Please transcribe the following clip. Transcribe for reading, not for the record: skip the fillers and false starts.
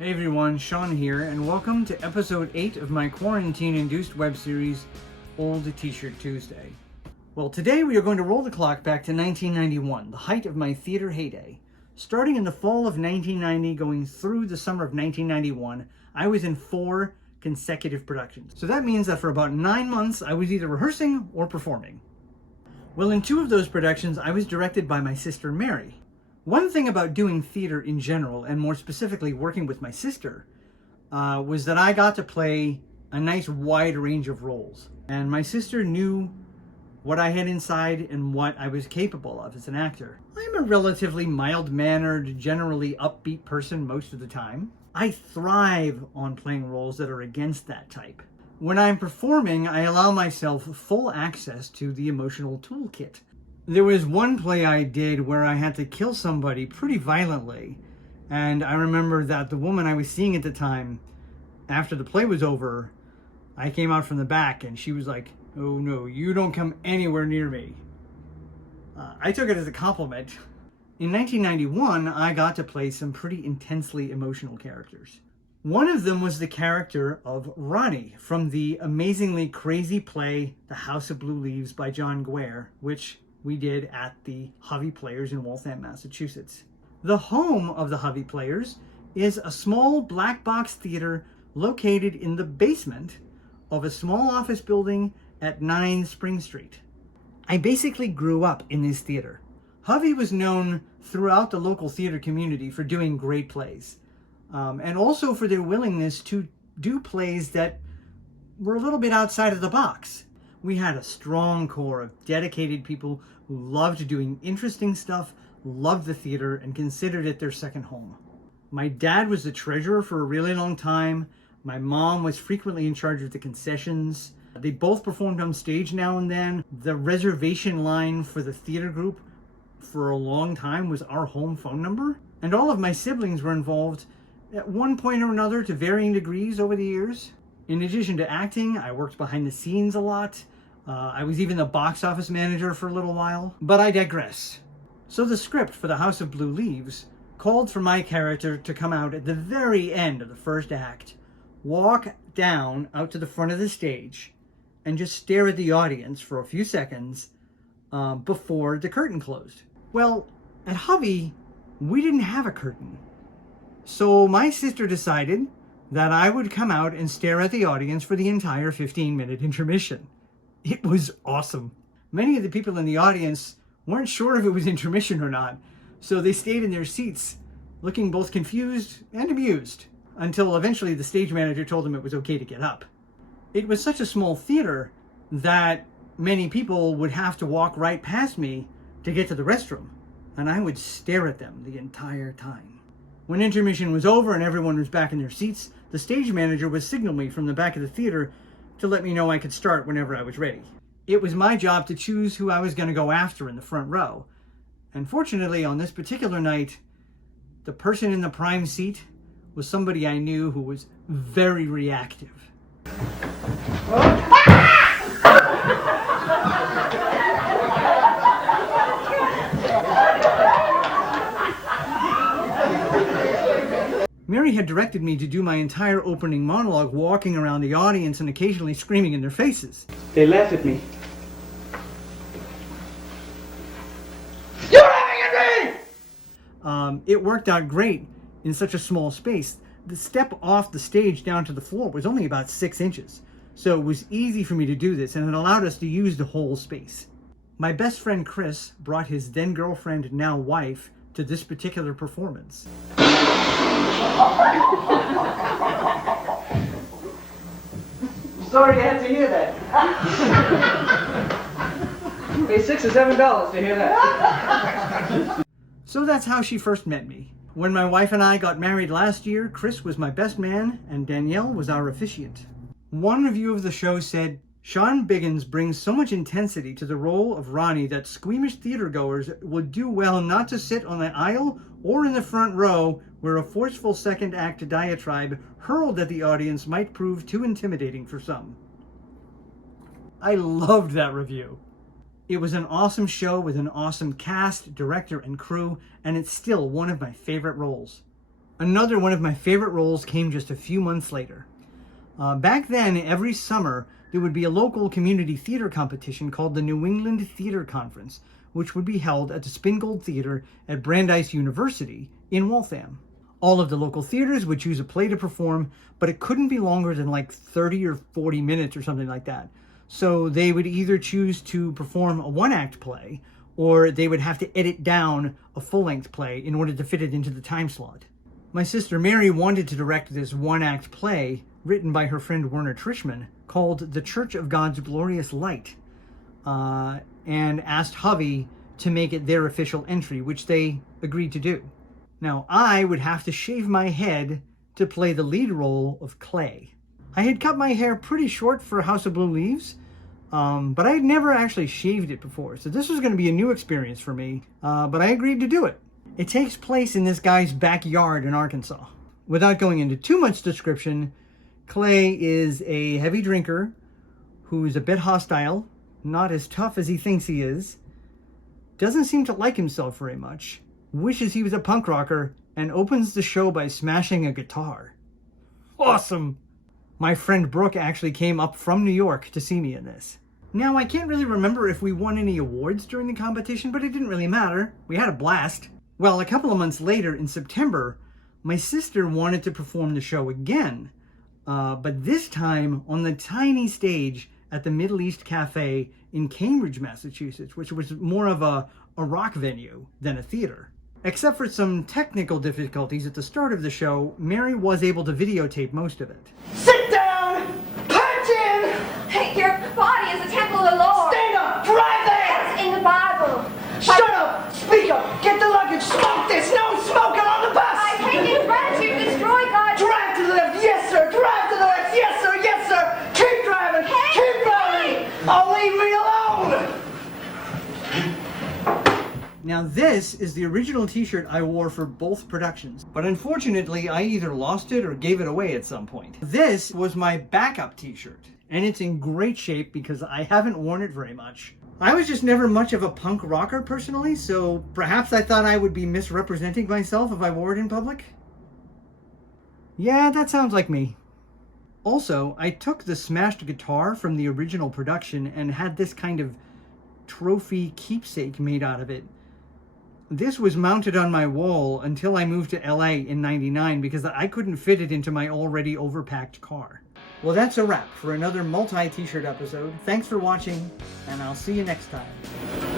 Hey everyone, Sean here, and welcome to episode 8 of my quarantine-induced web series, Old T-Shirt Tuesday. Well, today we are going to roll the clock back to 1991, the height of my theater heyday. Starting in the fall of 1990, going through the summer of 1991, I was in 4 consecutive productions. So that means that for about 9 months, I was either rehearsing or performing. Well, in 2 of those productions, I was directed by my sister Mary. One thing about doing theater in general, and more specifically working with my sister, was that I got to play a nice wide range of roles. And my sister knew what I had inside and what I was capable of as an actor. I'm a relatively mild-mannered, generally upbeat person most of the time. I thrive on playing roles that are against that type. When I'm performing, I allow myself full access to the emotional toolkit. There was one play I did where I had to kill somebody pretty violently, and I remember that the woman I was seeing at the time, after the play was over, I came out from the back and she was like, "Oh no, you don't come anywhere near me." I took it as a compliment. In 1991, I got to play some pretty intensely emotional characters. One of them was the character of Ronnie from the amazingly crazy play The House of Blue Leaves by John Guare, which we did at the Hovey Players in Waltham, Massachusetts. The home of the Hovey Players is a small black box theater located in the basement of a small office building at 9 Spring Street. I basically grew up in this theater. Hovey was known throughout the local theater community for doing great plays, and also for their willingness to do plays that were a little bit outside of the box. We had a strong core of dedicated people who loved doing interesting stuff, loved the theater, and considered it their second home. My dad was the treasurer for a really long time. My mom was frequently in charge of the concessions. They both performed on stage now and then. The reservation line for the theater group for a long time was our home phone number. And all of my siblings were involved at one point or another to varying degrees over the years. In addition to acting, I worked behind the scenes a lot. I was even the box office manager for a little while. But I digress. So the script for The House of Blue Leaves called for my character to come out at the very end of the first act, walk down out to the front of the stage, and just stare at the audience for a few seconds before the curtain closed. Well, at Hovey, we didn't have a curtain. So my sister decided that I would come out and stare at the audience for the entire 15-minute intermission. It was awesome. Many of the people in the audience weren't sure if it was intermission or not, so they stayed in their seats, looking both confused and amused, until eventually the stage manager told them it was okay to get up. It was such a small theater that many people would have to walk right past me to get to the restroom, and I would stare at them the entire time. When intermission was over and everyone was back in their seats, the stage manager would signal me from the back of the theater to let me know I could start whenever I was ready. It was my job to choose who I was going to go after in the front row. And fortunately, on this particular night, the person in the prime seat was somebody I knew who was very reactive. Mary had directed me to do my entire opening monologue walking around the audience and occasionally screaming in their faces. They laughed at me. You're laughing at me! It worked out great in such a small space. The step off the stage down to the floor was only about 6 inches, so it was easy for me to do this, and it allowed us to use the whole space. My best friend Chris brought his then girlfriend, now wife, to this particular performance. Sorry you had to hear that. Pay $6 or $7 to hear that. So that's how she first met me. When my wife and I got married last year, Chris was my best man and Danielle was our officiant. One review of the show said, "Sean Biggins brings so much intensity to the role of Ronnie that squeamish theatergoers would do well not to sit on the aisle or in the front row where a forceful second act diatribe hurled at the audience might prove too intimidating for some." I loved that review. It was an awesome show with an awesome cast, director, and crew, and it's still one of my favorite roles. Another one of my favorite roles came just a few months later. Back then, every summer, there would be a local community theater competition called the New England Theater Conference, which would be held at the Spingold Theater at Brandeis University in Waltham. All of the local theaters would choose a play to perform, but it couldn't be longer than like 30 or 40 minutes or something like that. So they would either choose to perform a one-act play, or they would have to edit down a full-length play in order to fit it into the time slot. My sister Mary wanted to direct this one-act play written by her friend Werner Trishman called The Church of God's Glorious Light, and asked Hovey to make it their official entry, which they agreed to do. Now, I would have to shave my head to play the lead role of Clay. I had cut my hair pretty short for House of Blue Leaves, but I had never actually shaved it before, so this was going to be a new experience for me, but I agreed to do it. It takes place in this guy's backyard in Arkansas. Without going into too much description, Clay is a heavy drinker who's a bit hostile, not as tough as he thinks he is, doesn't seem to like himself very much, wishes he was a punk rocker, and opens the show by smashing a guitar. Awesome! My friend Brooke actually came up from New York to see me in this. Now, I can't really remember if we won any awards during the competition, but it didn't really matter. We had a blast. Well, a couple of months later, in September, my sister wanted to perform the show again, but this time on the tiny stage at the Middle East Cafe in Cambridge, Massachusetts, which was more of a rock venue than a theater. Except for some technical difficulties at the start of the show, Mary was able to videotape most of it. Sit down! Punch in! Your body is the temple of the Lord. Stand up! Drive there! It's in the Bible. Shut up! Speak up! Get the luggage! Smoke this! No smoking on the bus! I take it gratitude to destroy God. Drive to the left! Yes, sir! Drive to the left! Yes, sir! Yes, sir! Keep driving! Hey, Keep driving! hey. Oh, leave me alone! Now this is the original t-shirt I wore for both productions, but unfortunately I either lost it or gave it away at some point. This was my backup t-shirt, and it's in great shape because I haven't worn it very much. I was just never much of a punk rocker personally, so perhaps I thought I would be misrepresenting myself if I wore it in public? Yeah, that sounds like me. Also, I took the smashed guitar from the original production and had this kind of trophy keepsake made out of it. This was mounted on my wall until I moved to LA in '99 because I couldn't fit it into my already overpacked car. Well, that's a wrap for another multi-t-shirt episode. Thanks for watching, and I'll see you next time.